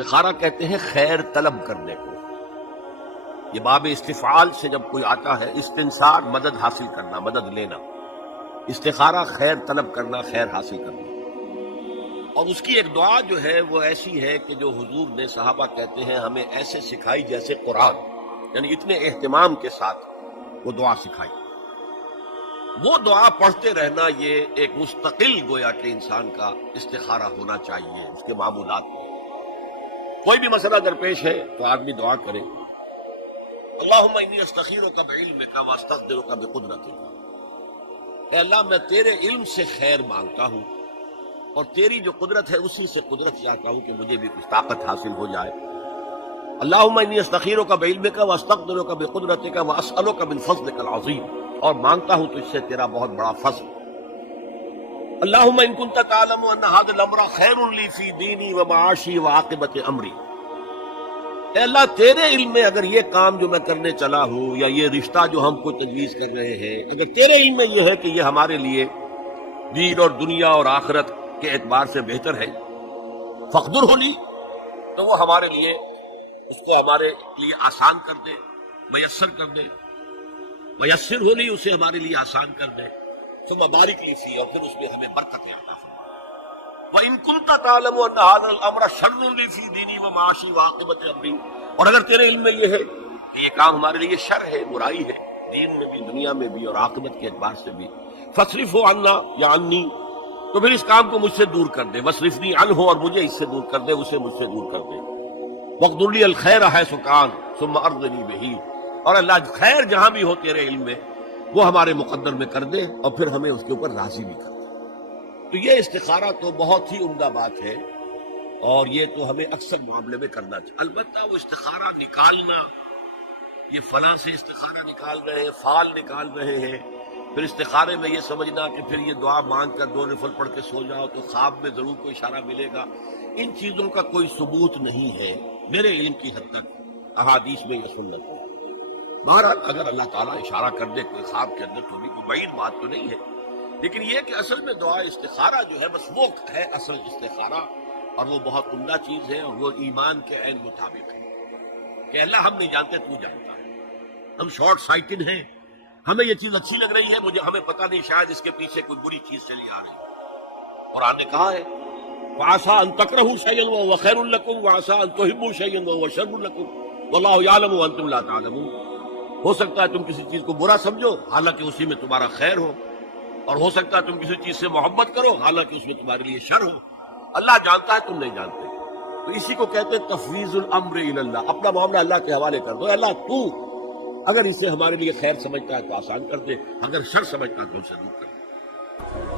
استخارہ کہتے ہیں خیر طلب کرنے کو. یہ باب استفعال سے جب کوئی آتا ہے، استنصار مدد حاصل کرنا، مدد لینا. استخارہ خیر طلب کرنا، خیر حاصل کرنا. اور اس کی ایک دعا جو ہے وہ ایسی ہے کہ جو حضور نے، صحابہ کہتے ہیں، ہمیں ایسے سکھائی جیسے قرآن، یعنی اتنے اہتمام کے ساتھ وہ دعا سکھائی. وہ دعا پڑھتے رہنا یہ ایک مستقل گویا کہ انسان کا استخارہ ہونا چاہیے اس کے معمولات میں. کوئی بھی مسئلہ درپیش ہے تو آدمی دعا کرے، اللہم انی استخیرک بعلمک واستقدرک بقدرتک. اے اللہ میں تیرے علم سے خیر مانگتا ہوں اور تیری جو قدرت ہے اسی سے قدرت چاہتا ہوں کہ مجھے بھی کچھ طاقت حاصل ہو جائے. اللہم انی استخیرک بعلمک واستقدرک بقدرتک واسألک من فضلک العظیم، اور مانگتا ہوں تجھ سے تیرا بہت بڑا فضل. اللہم ان کنت تعلم ان ھذا الامر خیر لی فی دینی ومعاشی وعاقبۃ امری. اے اللہ تیرے علم میں اگر یہ کام جو میں کرنے چلا ہوں یا یہ رشتہ جو ہم کو تجویز کر رہے ہیں، اگر تیرے علم میں یہ ہے کہ یہ ہمارے لیے دین اور دنیا اور آخرت کے اعتبار سے بہتر ہے، فقدرہ لی، تو وہ ہمارے لیے اس کو ہمارے لیے آسان کر دے، میسر کر دے. میسر ہو لی، اسے ہمارے لیے آسان کر دے. ثم بارک لی فی، اور پھر اس میں ہمیں برکتیں عطا فرما. وَإِن كُنتَ تَعْلَمُ أَنَّ هَذَا الْأَمْرَ شَرٌّ لِّي فِي دِينِي وَمَعَاشِي وَعَاقِبَةِ أَمْرِي، اور اگر تیرے علم میں یہ ہے کہ یہ کام ہمارے لیے شر ہے، برائی ہے، دین میں بھی، دنیا میں بھی اور عاقبت کے اعتبار سے بھی، فَاصْرِفْهُ عَنَّا یا عَنِّی، تو پھر اس کام کو مجھ سے دور کر دے. وَاصْرِفْنِی عَنْهُ، اور مجھے اس سے دور کر دے، اسے مجھ سے دور کر دے. وَاقْدُرْ لِی الْخَيْرَ حَيْثُ كَانَ ثُمَّ أَرْضِنِی بِهِ، اور اللہ خیر جہاں بھی ہو تیرے علم میں وہ ہمارے مقدر میں کر دے اور پھر ہمیں اس کے اوپر راضی بھی کر دے. تو یہ استخارہ تو بہت ہی عمدہ بات ہے اور یہ تو ہمیں اکثر معاملے میں کرنا چاہیے. البتہ وہ استخارہ نکالنا، یہ فلاں سے استخارہ نکال رہے ہیں، فال نکال رہے ہیں، پھر استخارے میں یہ سمجھنا کہ پھر یہ دعا مانگ کر 2 نفل پڑھ کے سو جاؤ تو خواب میں ضرور کوئی اشارہ ملے گا، ان چیزوں کا کوئی ثبوت نہیں ہے میرے علم کی حد تک احادیث میں یا سنت میں. بہرحال اگر اللہ تعالیٰ اشارہ کر دے کوئی خواب کے اندر تو بھی کوئی بعید بات تو نہیں ہے، لیکن یہ کہ اصل میں دعا استخارہ جو ہے بس وہ ہے اصل استخارہ، اور وہ بہت عمدہ چیز ہے اور وہ ایمان کے عین مطابق ہے کہ اللہ ہم نہیں جانتے، تو جانتا ہے. ہم شارٹ سائٹڈ ہیں، ہمیں یہ چیز اچھی لگ رہی ہے، ہمیں پتہ نہیں شاید اس کے پیچھے کوئی بری چیز چلی آ رہی ہے. قرآن نے کہا ہے وَعَسَىٰ أَن تَكْرَهُوا شَيْئًا وَهُوَ خَيْرٌ لَكُمْ وَعَسَىٰ أَن تُحِبُّوا شَيْئًا وَهُوَ شَرٌّ لَكُمْ وَاللَّهُ يَعْلَمُ وَأَنتُمْ لَا تَعْلَمُونَ. ہو سکتا ہے تم کسی چیز کو برا سمجھو حالانکہ اسی میں تمہارا خیر ہو، اور ہو سکتا ہے تم کسی چیز سے محبت کرو حالانکہ اس میں تمہارے لیے شر ہو. اللہ جانتا ہے، تم نہیں جانتے. تو اسی کو کہتے ہیں تفویض الامر الی اللہ، اپنا معاملہ اللہ کے حوالے کر دو. اللہ تو اگر اسے ہمارے لیے خیر سمجھتا ہے تو آسان کر دے، اگر شر سمجھتا ہے تو اسے دور کر دے.